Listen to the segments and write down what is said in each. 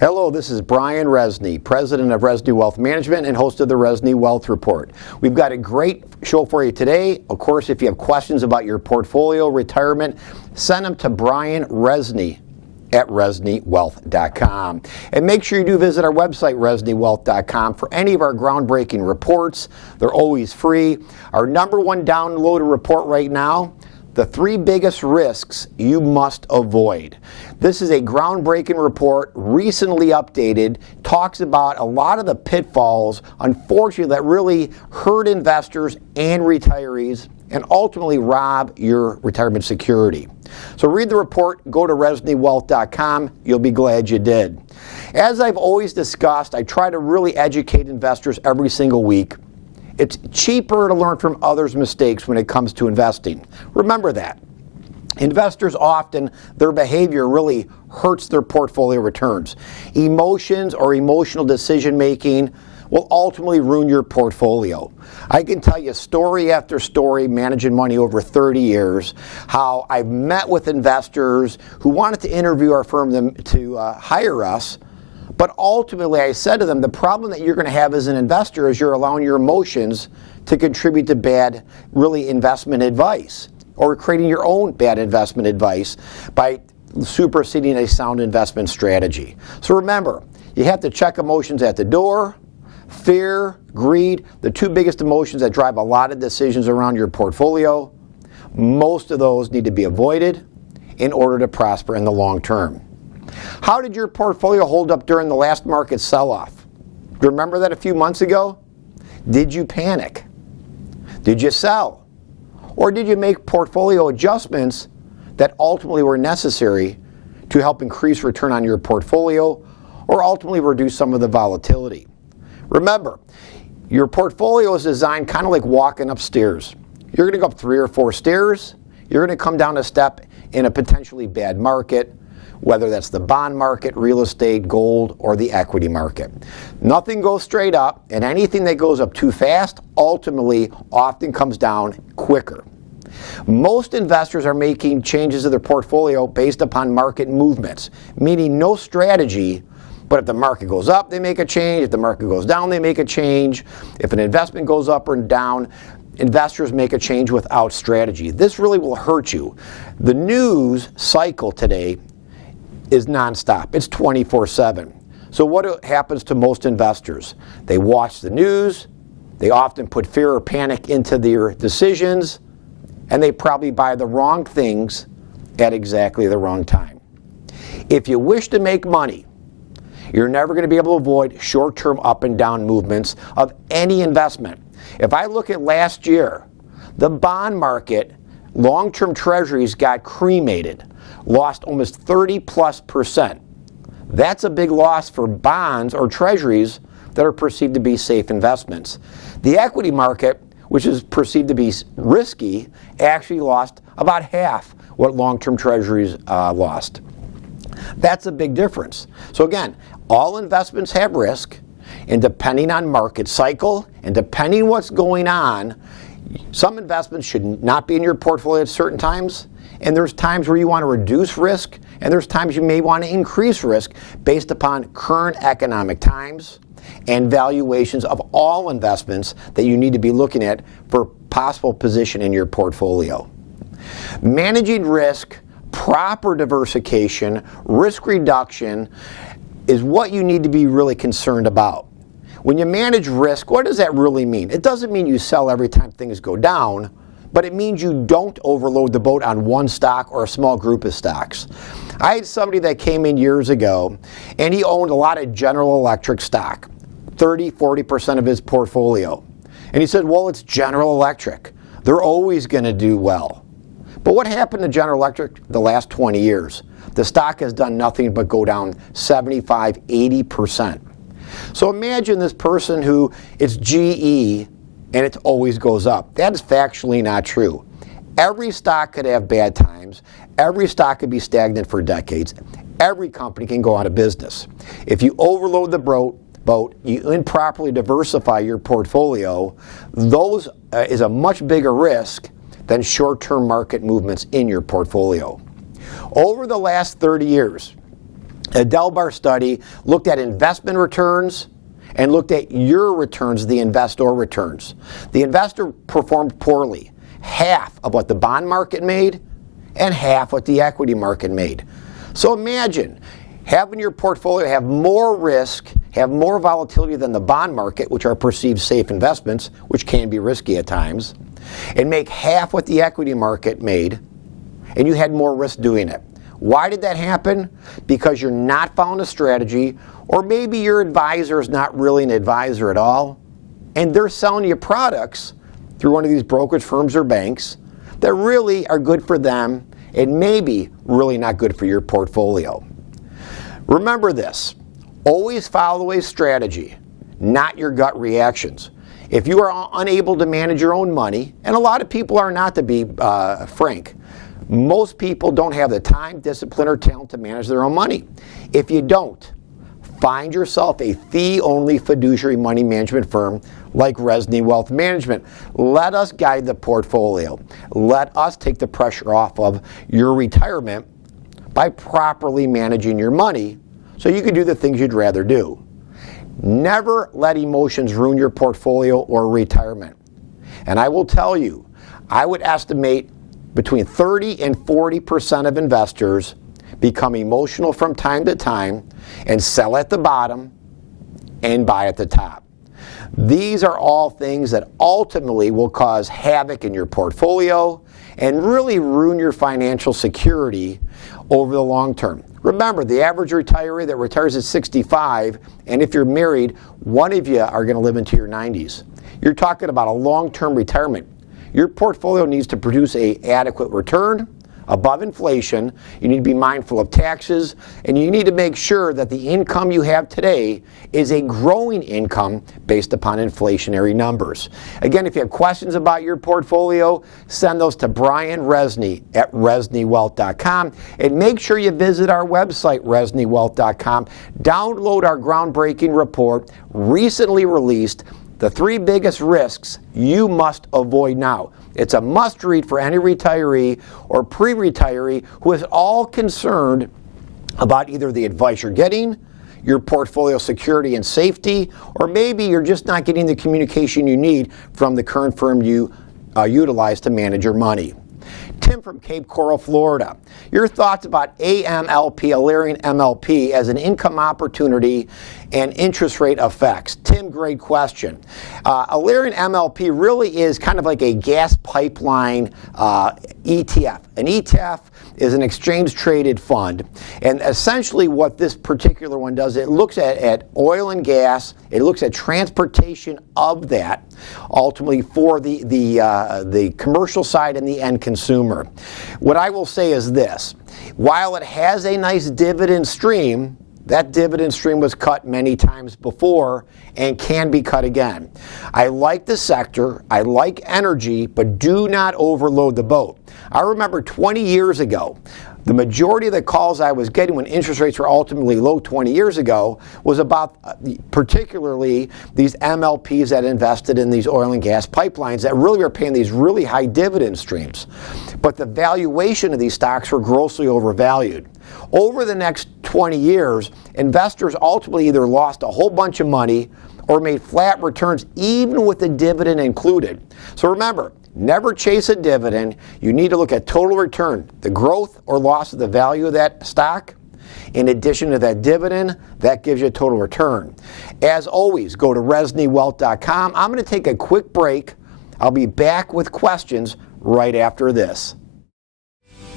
Hello, this is Brian Rezny, president of Rezny Wealth Management and host of the Rezny Wealth Report. We've got a great show for you today. Of course, if you have questions about your portfolio, retirement, send them to Brian Rezny at ReznyWealth.com. And make sure you do visit our website, ReznyWealth.com, for any of our groundbreaking reports. They're always free. Our number one downloaded report right now, the 3 biggest risks you must avoid. This is a groundbreaking report, recently updated, talks about a lot of the pitfalls, unfortunately, that really hurt investors and retirees and ultimately rob your retirement security. So read the report, go to ReznyWealth.com, you'll be glad you did. As I've always discussed, I try to really educate investors every single week. It's cheaper to learn from others' mistakes when it comes to investing. Remember that. Investors often, their behavior really hurts their portfolio returns. Emotions or emotional decision making will ultimately ruin your portfolio. I can tell you story after story, managing money over 30 years, how I've met with investors who wanted to interview our firm to hire us. But ultimately, I said to them, the problem that you're going to have as an investor is you're allowing your emotions to contribute to bad, really, investment advice, or creating your own bad investment advice by superseding a sound investment strategy. So remember, you have to check emotions at the door. Fear, greed, the 2 biggest emotions that drive a lot of decisions around your portfolio. Most of those need to be avoided in order to prosper in the long term. How did your portfolio hold up during the last market sell-off? Remember that a few months ago? Did you panic? Did you sell? Or did you make portfolio adjustments that ultimately were necessary to help increase return on your portfolio or ultimately reduce some of the volatility? Remember, your portfolio is designed kind of like walking upstairs. You're going to go up 3 or 4 stairs. You're going to come down a step in a potentially bad market, whether that's the bond market, real estate, gold, or the equity market. Nothing goes straight up, and anything that goes up too fast ultimately often comes down quicker. Most investors are making changes to their portfolio based upon market movements, meaning no strategy, but if the market goes up, they make a change. If the market goes down, they make a change. If an investment goes up or down, investors make a change without strategy. This really will hurt you. The news cycle today is nonstop. It's 24/7. So what happens to most investors? They watch the news, they often put fear or panic into their decisions, and they probably buy the wrong things at exactly the wrong time. If you wish to make money, you're never going to be able to avoid short-term up and down movements of any investment. If I look at last year, the bond market, long-term treasuries got cremated, lost almost 30+%. That's a big loss for bonds or treasuries that are perceived to be safe investments. The equity market, which is perceived to be risky, actually lost about half what long-term treasuries lost. That's a big difference. So again, all investments have risk, and depending on market cycle and depending what's going on, some investments should not be in your portfolio at certain times, and there's times where you want to reduce risk, and there's times you may want to increase risk based upon current economic times and valuations of all investments that you need to be looking at for possible position in your portfolio. Managing risk, proper diversification, risk reduction is what you need to be really concerned about. When you manage risk, what does that really mean? It doesn't mean you sell every time things go down, but it means you don't overload the boat on one stock or a small group of stocks. I had somebody that came in years ago, and he owned a lot of General Electric stock, 30-40% of his portfolio. And he said, well, it's General Electric. They're always going to do well. But what happened to General Electric the last 20 years? The stock has done nothing but go down 75-80%. So imagine this person who, it's GE, and it always goes up. That is factually not true. Every stock could have bad times. Every stock could be stagnant for decades. Every company can go out of business. If you overload the boat, you improperly diversify your portfolio, those is a much bigger risk than short-term market movements in your portfolio. Over the last 30 years, A Delbar study looked at investment returns and looked at your returns, the investor returns. The investor performed poorly, half of what the bond market made and half what the equity market made. So imagine having your portfolio have more risk, have more volatility than the bond market, which are perceived safe investments, which can be risky at times, and make half what the equity market made, and you had more risk doing it. Why did that happen? Because you're not following a strategy, or maybe your advisor is not really an advisor at all, and they're selling you products through one of these brokerage firms or banks that really are good for them and maybe really not good for your portfolio. Remember this, always follow a strategy, not your gut reactions. If you are unable to manage your own money, and a lot of people are not, to be frank, most people don't have the time, discipline, or talent to manage their own money. If you don't, find yourself a fee-only fiduciary money management firm like Rezny Wealth Management. Let us guide the portfolio. Let us take the pressure off of your retirement by properly managing your money so you can do the things you'd rather do. Never let emotions ruin your portfolio or retirement. And I will tell you, I would estimate between 30 and 40% of investors become emotional from time to time and sell at the bottom and buy at the top. These are all things that ultimately will cause havoc in your portfolio and really ruin your financial security over the long term. Remember, the average retiree that retires at 65, and if you're married, one of you are going to live into your 90s. You're talking about a long-term retirement. Your portfolio needs to produce an adequate return above inflation. You need to be mindful of taxes, and you need to make sure that the income you have today is a growing income based upon inflationary numbers. Again, if you have questions about your portfolio, send those to Brian Rezny at ReznyWealth.com, and make sure you visit our website, ReznyWealth.com. Download our groundbreaking report, recently released, the 3 biggest risks you must avoid now. It's a must-read for any retiree or pre-retiree who is all concerned about either the advice you're getting, your portfolio security and safety, or maybe you're just not getting the communication you need from the current firm you utilize to manage your money. Tim from Cape Coral, Florida. Your thoughts about AMLP, Alerian MLP, as an income opportunity and interest rate effects? Tim, great question. Alerian MLP really is kind of like a gas pipeline ETF. An ETF is an exchange-traded fund, and essentially what this particular one does, it looks at oil and gas, it looks at transportation of that, ultimately for the commercial side and the end consumer. What I will say is this, while it has a nice dividend stream, that dividend stream was cut many times before and can be cut again. I like the sector, I like energy, but do not overload the boat. I remember 20 years ago, the majority of the calls I was getting when interest rates were ultimately low 20 years ago was about particularly these MLPs that invested in these oil and gas pipelines that really were paying these really high dividend streams. But the valuation of these stocks were grossly overvalued. Over the next 20 years, investors ultimately either lost a whole bunch of money or made flat returns even with the dividend included. So remember, never chase a dividend. You need to look at total return, the growth or loss of the value of that stock. In addition to that dividend, that gives you a total return. As always, go to ReznyWealth.com. I'm going to take a quick break. I'll be back with questions right after this.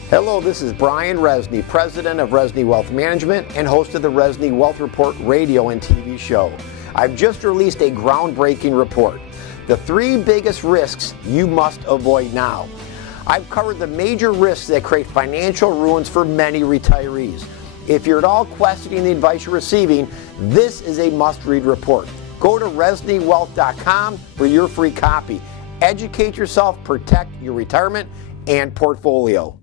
Hello, this is Brian Rezny, president of Rezny Wealth Management and host of the Rezny Wealth Report radio and TV show. I've just released a groundbreaking report, the 3 biggest risks you must avoid now. I've covered the major risks that create financial ruins for many retirees. If you're at all questioning the advice you're receiving, this is a must-read report. Go to ReznyWealth.com for your free copy. Educate yourself, protect your retirement and portfolio.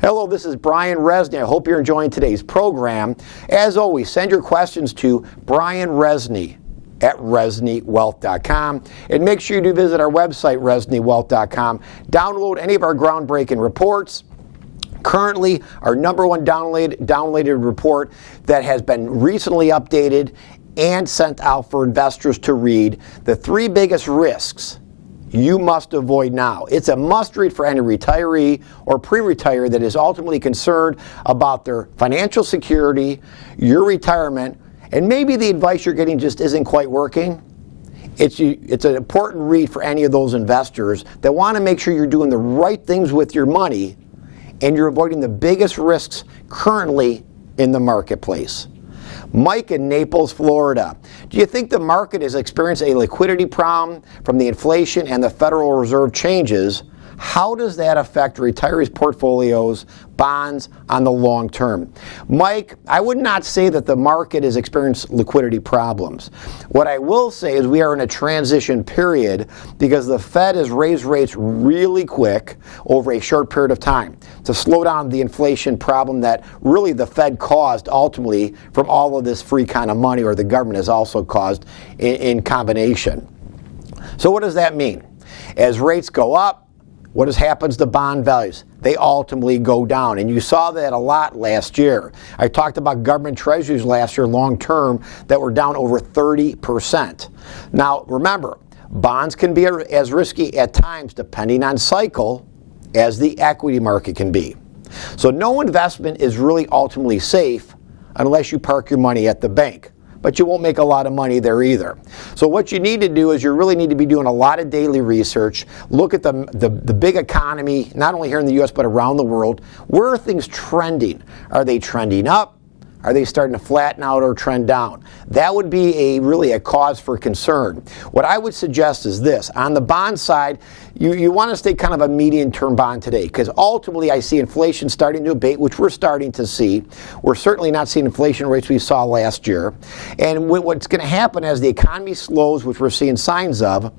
Hello, this is Brian Rezny. I hope you're enjoying today's program. As always, send your questions to Brian Rezny at ReznyWealth.com. And make sure you do visit our website, ReznyWealth.com. Download any of our groundbreaking reports, Currently, our number one downloaded report that has been recently updated and sent out for investors to read, the 3 biggest risks you must avoid now. It's a must read for any retiree or pre-retire that is ultimately concerned about their financial security, your retirement, and maybe the advice you're getting just isn't quite working. It's an important read for any of those investors that want to make sure you're doing the right things with your money and you're avoiding the biggest risks currently in the marketplace. Mike in Naples, Florida. Do you think the market has experienced a liquidity problem from the inflation and the Federal Reserve changes? How does that affect retirees' portfolios, bonds on the long term? Mike, I would not say that the market has experienced liquidity problems. What I will say is we are in a transition period because the Fed has raised rates really quick over a short period of time to slow down the inflation problem that really the Fed caused ultimately from all of this free kind of money, or the government has also caused in combination. So what does that mean? As rates go up, what happens to bond values? They ultimately go down, and you saw that a lot last year. I talked about government treasuries last year, long term, that were down over 30%. Now, remember, bonds can be as risky at times, depending on cycle, as the equity market can be. So no investment is really ultimately safe unless you park your money at the bank. But you won't make a lot of money there either. So what you need to do is you really need to be doing a lot of daily research. Look at the big economy, not only here in the U.S., but around the world. Where are things trending? Are they trending up? Are they starting to flatten out or trend down? That would be really a cause for concern. What I would suggest is this. On the bond side, you want to stay kind of a medium-term bond today, because ultimately I see inflation starting to abate, which we're starting to see. We're certainly not seeing inflation rates we saw last year. And what's going to happen as the economy slows, which we're seeing signs of,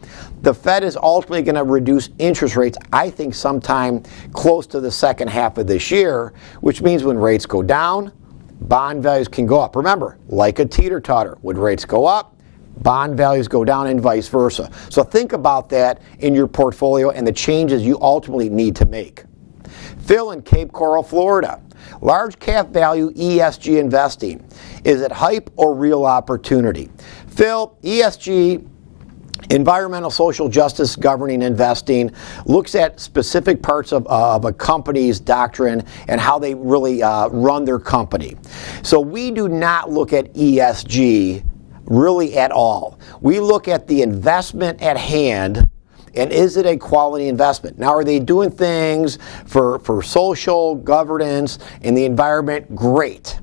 the Fed is ultimately going to reduce interest rates, I think, sometime close to the second half of this year, which means when rates go down, bond values can go up. Remember, like a teeter-totter, when rates go up, bond values go down and vice versa. So think about that in your portfolio and the changes you ultimately need to make. Phil in Cape Coral, Florida. Large cap value ESG investing. Is it hype or real opportunity? Phil, ESG, environmental, social justice, governing investing, looks at specific parts of a company's doctrine and how they really run their company. So we do not look at ESG really at all. We look at the investment at hand, and is it a quality investment? Now, are they doing things for social governance and the environment? Great.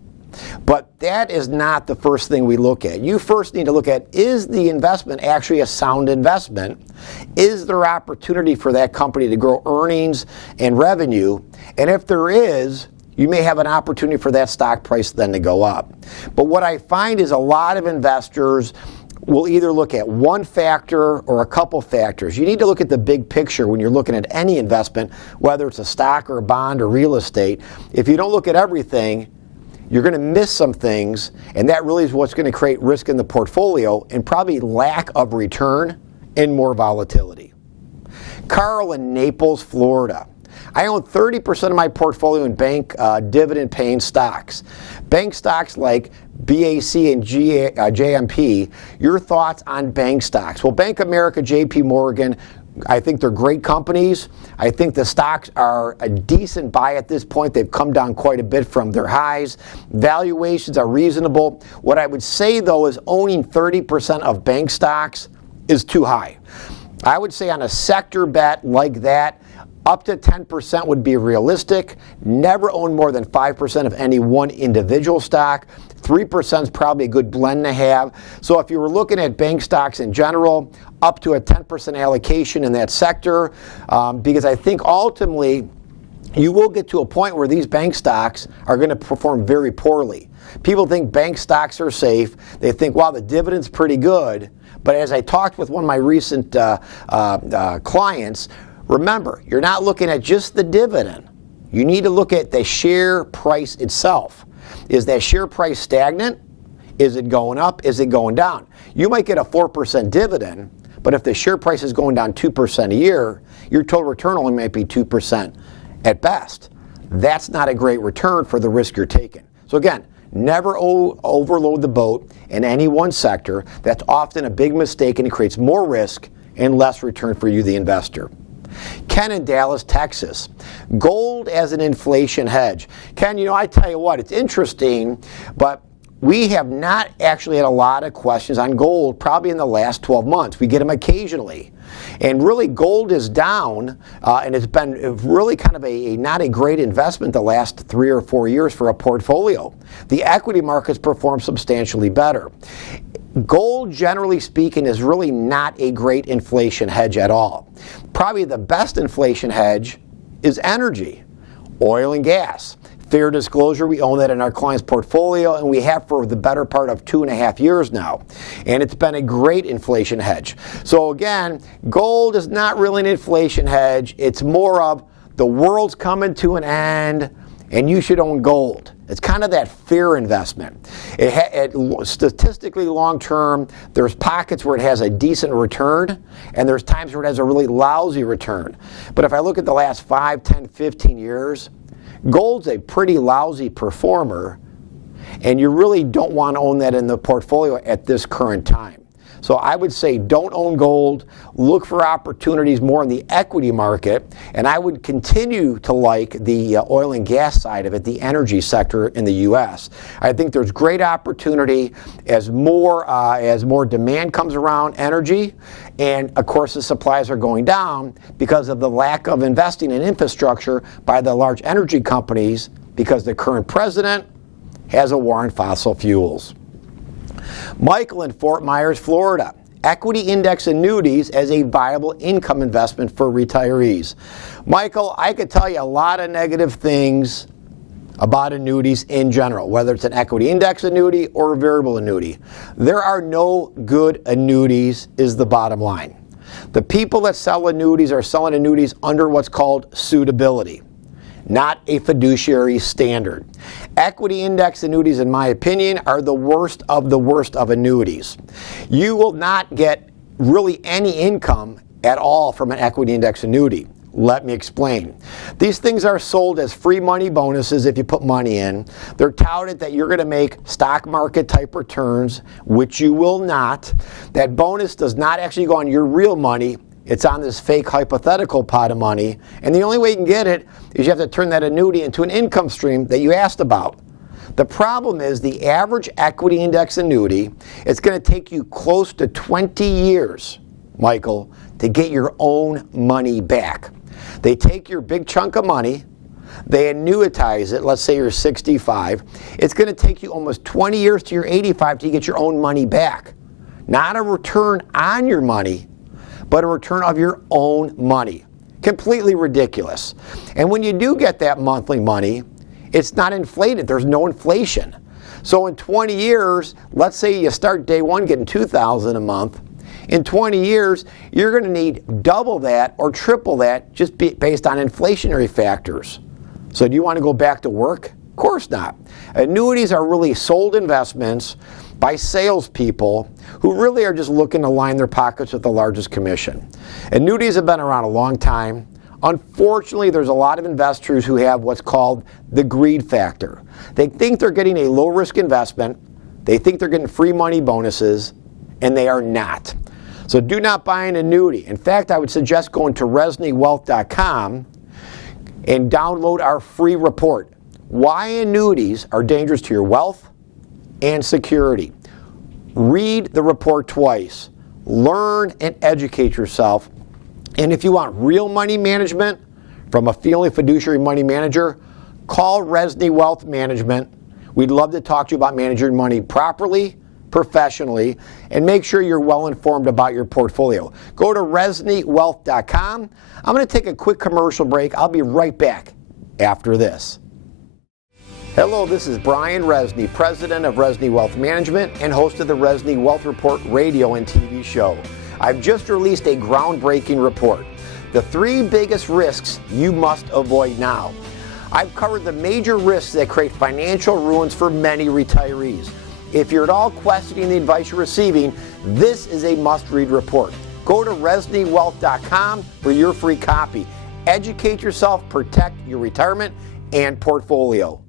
But that is not the first thing we look at. You first need to look at, is the investment actually a sound investment? Is there opportunity for that company to grow earnings and revenue? And if there is, you may have an opportunity for that stock price then to go up. But what I find is a lot of investors will either look at one factor or a couple factors. You need to look at the big picture when you're looking at any investment, whether it's a stock or a bond or real estate. If you don't look at everything, you're going to miss some things, and that really is what's going to create risk in the portfolio and probably lack of return and more volatility. Carl in Naples, Florida. I own 30% of my portfolio in bank dividend-paying stocks. Bank stocks like BAC and JMP. Your thoughts on bank stocks? Well, Bank of America, JP Morgan, I think they're great companies. I think the stocks are a decent buy at this point. They've come down quite a bit from their highs. Valuations are reasonable. What I would say, though, is owning 30% of bank stocks is too high. I would say on a sector bet like that, up to 10% would be realistic. Never own more than 5% of any one individual stock. 3% is probably a good blend to have. So if you were looking at bank stocks in general, up to a 10% allocation in that sector, because I think ultimately you will get to a point where these bank stocks are going to perform very poorly. People think bank stocks are safe. They think, wow, the dividend's pretty good. But as I talked with one of my recent clients, remember, you're not looking at just the dividend. You need to look at the share price itself. Is that share price stagnant? Is it going up? Is it going down? You might get a 4% dividend, but if the share price is going down 2% a year, your total return only might be 2% at best. that's not a great return for the risk you're taking. So again, never overload the boat in any one sector. That's often a big mistake, and it creates more risk and less return for you, the investor. Ken in Dallas, Texas. Gold as an inflation hedge. Ken, I tell you what, it's interesting, but we have not actually had a lot of questions on gold probably in the last 12 months. We get them occasionally. And really, gold is down, and it's been really kind of not a great investment the last 3 or 4 years for a portfolio. The equity markets perform substantially better. Gold, generally speaking, is really not a great inflation hedge at all. Probably the best inflation hedge is energy, oil and gas. Fair disclosure, we own that in our client's portfolio, and we have for the better part of 2.5 years now. And it's been a great inflation hedge. So again, gold is not really an inflation hedge. It's more of the world's coming to an end, and you should own gold. It's kind of that fear investment. Statistically long term, there's pockets where it has a decent return, and there's times where it has a really lousy return. But if I look at the last 5, 10, 15 years, gold's a pretty lousy performer, and you really don't want to own that in the portfolio at this current time. So I would say don't own gold, look for opportunities more in the equity market, and I would continue to like the oil and gas side of it, the energy sector in the U.S. I think there's great opportunity as more demand comes around energy, and of course the supplies are going down because of the lack of investing in infrastructure by the large energy companies because the current president has a war on fossil fuels. Michael in Fort Myers, Florida. Equity index annuities as a viable income investment for retirees. Michael, I could tell you a lot of negative things about annuities in general, whether it's an equity index annuity or a variable annuity. There are no good annuities is the bottom line. The people that sell annuities are selling annuities under what's called suitability, not a fiduciary standard. Equity index annuities, in my opinion, are the worst of annuities. You will not get really any income at all from an equity index annuity. Let me explain. These things are sold as free money bonuses if you put money in. They're touted that you're going to make stock market type returns, which you will not. That bonus does not actually go on your real money. It's on this fake hypothetical pot of money. And the only way you can get it is you have to turn that annuity into an income stream that you asked about. The problem is the average equity index annuity, it's going to take you close to 20 years, Michael, to get your own money back. They take your big chunk of money, they annuitize it, let's say you're 65. It's going to take you almost 20 years to your 85 to get your own money back. Not a return on your money, but a return of your own money. Completely ridiculous. And when you do get that monthly money, it's not inflated. There's no inflation. So in 20 years, let's say you start day one getting $2,000 a month. In 20 years, you're going to need double that or triple that just based on inflationary factors. So do you want to go back to work? Of course not. Annuities are really sold investments by salespeople who really are just looking to line their pockets with the largest commission. Annuities have been around a long time. Unfortunately, there's a lot of investors who have what's called the greed factor. They think they're getting a low-risk investment, they think they're getting free money bonuses, and they are not. So do not buy an annuity. In fact, I would suggest going to ReznyWealth.com and download our free report. Why annuities are dangerous to your wealth and security. Read the report twice. Learn and educate yourself. And if you want real money management from a feeling fiduciary money manager, call Rezny Wealth Management. We'd love to talk to you about managing your money properly, professionally, and make sure you're well informed about your portfolio. Go to ReznyWealth.com. I'm going to take a quick commercial break. I'll be right back after this. Hello, this is Brian Rezny, president of Rezny Wealth Management and host of the Rezny Wealth Report radio and TV show. I've just released a groundbreaking report, the 3 biggest risks you must avoid now. I've covered the major risks that create financial ruins for many retirees. If you're at all questioning the advice you're receiving, this is a must-read report. Go to ReznyWealth.com for your free copy. Educate yourself, protect your retirement, and portfolio.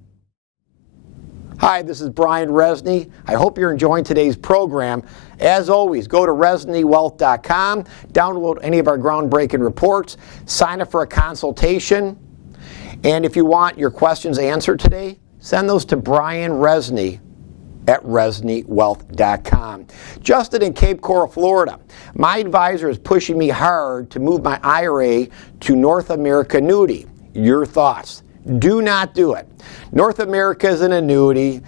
Hi, this is Brian Rezny. I hope you're enjoying today's program. As always, go to ReznyWealth.com, download any of our groundbreaking reports, sign up for a consultation, and if you want your questions answered today, send those to Brian Rezny at ReznyWealth.com. Justin in Cape Coral, Florida. My advisor is pushing me hard to move my IRA to North America annuity. Your thoughts? Do not do it. North America is an annuity.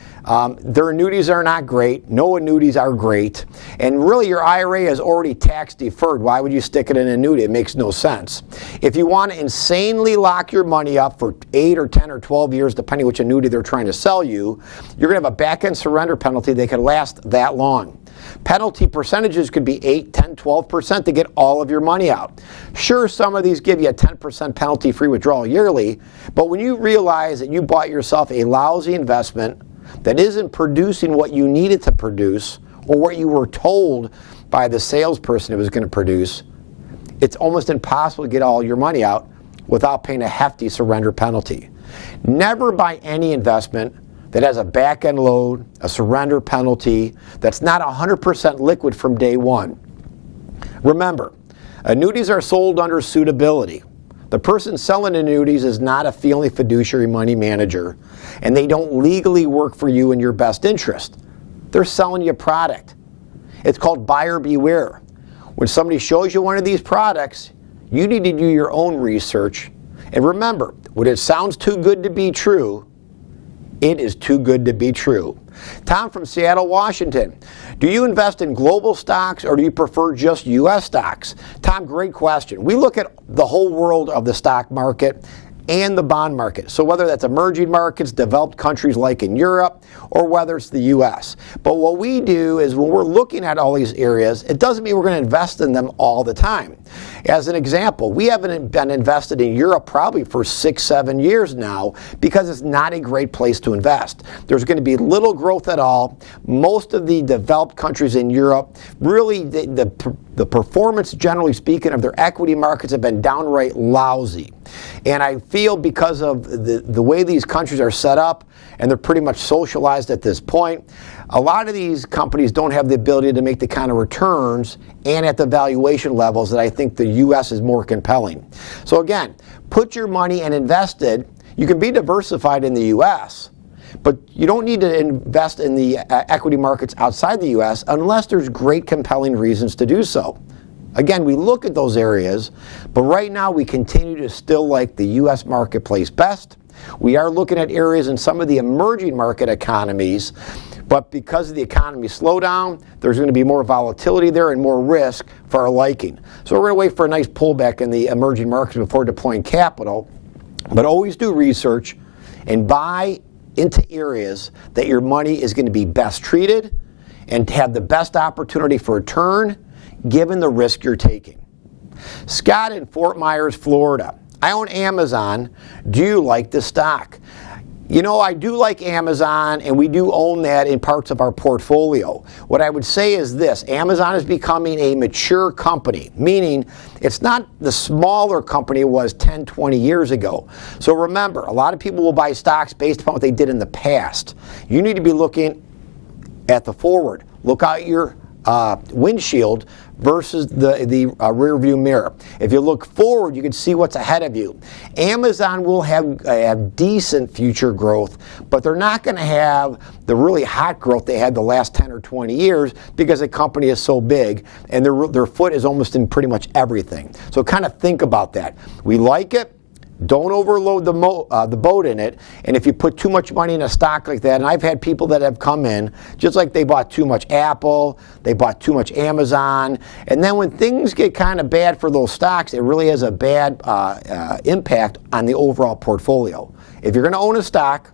Their annuities are not great. No annuities are great. And really, your IRA is already tax deferred. Why would you stick it in an annuity? It makes no sense. If you want to insanely lock your money up for 8 or 10 or 12 years, depending which annuity they're trying to sell you, you're going to have a back-end surrender penalty that could last that long. Penalty percentages could be 8, 10, 12% to get all of your money out. Sure, some of these give you a 10% penalty-free withdrawal yearly, but when you realize that you bought yourself a lousy investment that isn't producing what you needed to produce or what you were told by the salesperson it was going to produce, it's almost impossible to get all your money out without paying a hefty surrender penalty. Never buy any investment that has a back-end load, a surrender penalty, that's not 100% liquid from day one. Remember, annuities are sold under suitability. The person selling annuities is not a fee-only fiduciary money manager, and they don't legally work for you in your best interest. They're selling you a product. It's called buyer beware. When somebody shows you one of these products, you need to do your own research. And remember, when it sounds too good to be true, it is too good to be true. Tom from Seattle, Washington. Do you invest in global stocks or do you prefer just U.S. stocks? Tom, great question. We look at the whole world of the stock market and the bond market. So whether that's emerging markets, developed countries like in Europe, or whether it's the U.S. But what we do is when we're looking at all these areas, it doesn't mean we're going to invest in them all the time. As an example, we haven't been invested in Europe probably for 6, 7 years now because it's not a great place to invest. There's going to be little growth at all. Most of the developed countries in Europe, really the performance, generally speaking, of their equity markets have been downright lousy. And I feel because of the way these countries are set up, and they're pretty much socialized at this point, a lot of these companies don't have the ability to make the kind of returns and at the valuation levels that I think the U.S. is more compelling. So again, put your money and invest it. You can be diversified in the U.S., but you don't need to invest in the equity markets outside the U.S. unless there's great compelling reasons to do so. Again, we look at those areas, but right now we continue to still like the U.S. marketplace best. We are looking at areas in some of the emerging market economies, but because of the economy slowdown, there's going to be more volatility there and more risk for our liking. So we're going to wait for a nice pullback in the emerging markets before deploying capital, but always do research and buy into areas that your money is going to be best treated and have the best opportunity for return given the risk you're taking. Scott in Fort Myers, Florida. I own Amazon. Do you like the stock? You know, I do like Amazon, and we do own that in parts of our portfolio. What I would say is this: Amazon is becoming a mature company, meaning it's not the smaller company it was 10, 20 years ago. So remember, a lot of people will buy stocks based upon what they did in the past. You need to be looking at the forward. Look out your windshield versus the rear view mirror. If you look forward, you can see what's ahead of you. Amazon will have decent future growth, but they're not going to have the really hot growth they had the last 10 or 20 years because the company is so big and their foot is almost in pretty much everything. So kind of think about that. We like it. Don't overload the boat in it. And if you put too much money in a stock like that, and I've had people that have come in, just like they bought too much Apple, they bought too much Amazon, and then when things get kind of bad for those stocks, it really has a bad impact on the overall portfolio. If you're going to own a stock,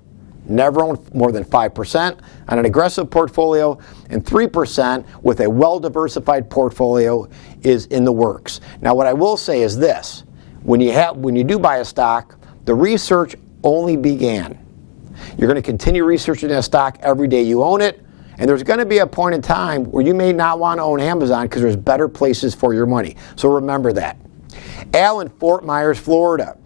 never own more than 5% on an aggressive portfolio, and 3% with a well-diversified portfolio is in the works. Now, what I will say is this. When you do buy a stock, the research only began. You're going to continue researching that stock every day you own it, and there's going to be a point in time where you may not want to own Amazon because there's better places for your money. So remember that. Al in Fort Myers, Florida.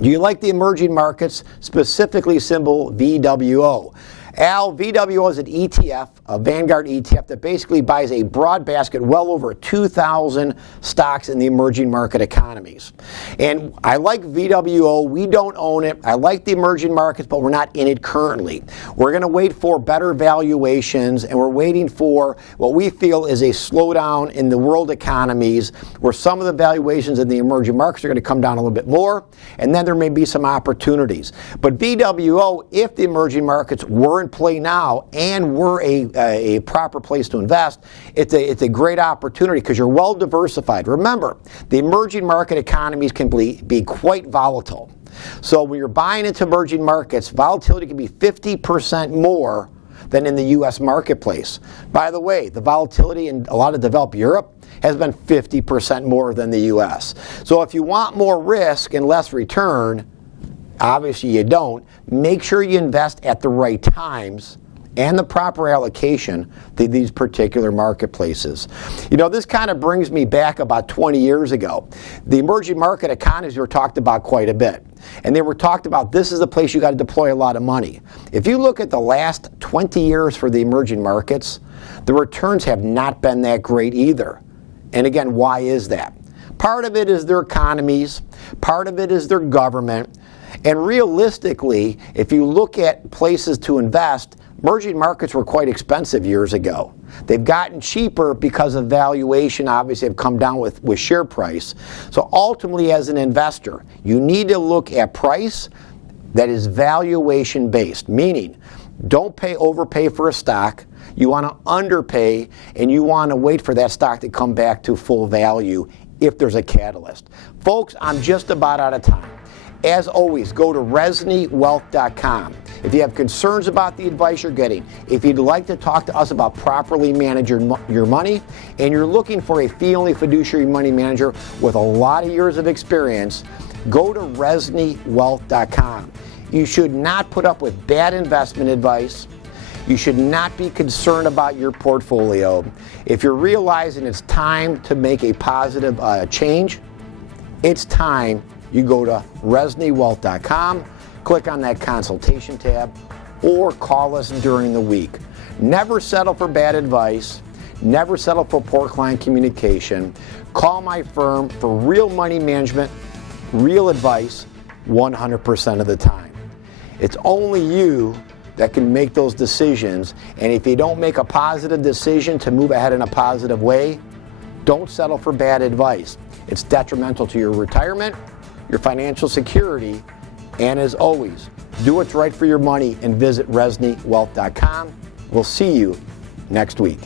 Do you like the emerging markets, specifically symbol VWO? Al, VWO is an ETF, a Vanguard ETF that basically buys a broad basket, well over 2,000 stocks in the emerging market economies. And I like VWO. We don't own it. I like the emerging markets, but we're not in it currently. We're going to wait for better valuations, and we're waiting for what we feel is a slowdown in the world economies, where some of the valuations in the emerging markets are going to come down a little bit more, and then there may be some opportunities. But VWO, if the emerging markets were in play now and were a proper place to invest, it's a great opportunity because you're well diversified. Remember, the emerging market economies can be quite volatile. So when you're buying into emerging markets, volatility can be 50% more than in the U.S. marketplace. By the way, the volatility in a lot of developed Europe has been 50% more than the U.S. So if you want more risk and less return, obviously you don't, make sure you invest at the right times and the proper allocation to these particular marketplaces. You know, this kind of brings me back about 20 years ago. The emerging market economies were talked about quite a bit. And they were talked about, this is the place you got to deploy a lot of money. If you look at the last 20 years for the emerging markets, the returns have not been that great either. And again, why is that? Part of it is their economies, part of it is their government, and realistically, if you look at places to invest, emerging markets were quite expensive years ago. They've gotten cheaper because of valuation, obviously have come down with share price. So ultimately, as an investor, you need to look at price that is valuation based, meaning don't overpay for a stock. You want to underpay, and you want to wait for that stock to come back to full value if there's a catalyst. Folks, I'm just about out of time. As always, go to ReznyWealth.com. If you have concerns about the advice you're getting, if you'd like to talk to us about properly managing your money, and you're looking for a fee-only fiduciary money manager with a lot of years of experience, go to ReznyWealth.com. You should not put up with bad investment advice. You should not be concerned about your portfolio. If you're realizing it's time to make a positive change, it's time you go to ReznyWealth.com, click on that consultation tab, or call us during the week. Never settle for bad advice. Never settle for poor client communication. Call my firm for real money management, real advice, 100% of the time. It's only you that can make those decisions, and if you don't make a positive decision to move ahead in a positive way, don't settle for bad advice. It's detrimental to your retirement, your financial security, and as always, do what's right for your money and visit ReznyWealth.com. We'll see you next week.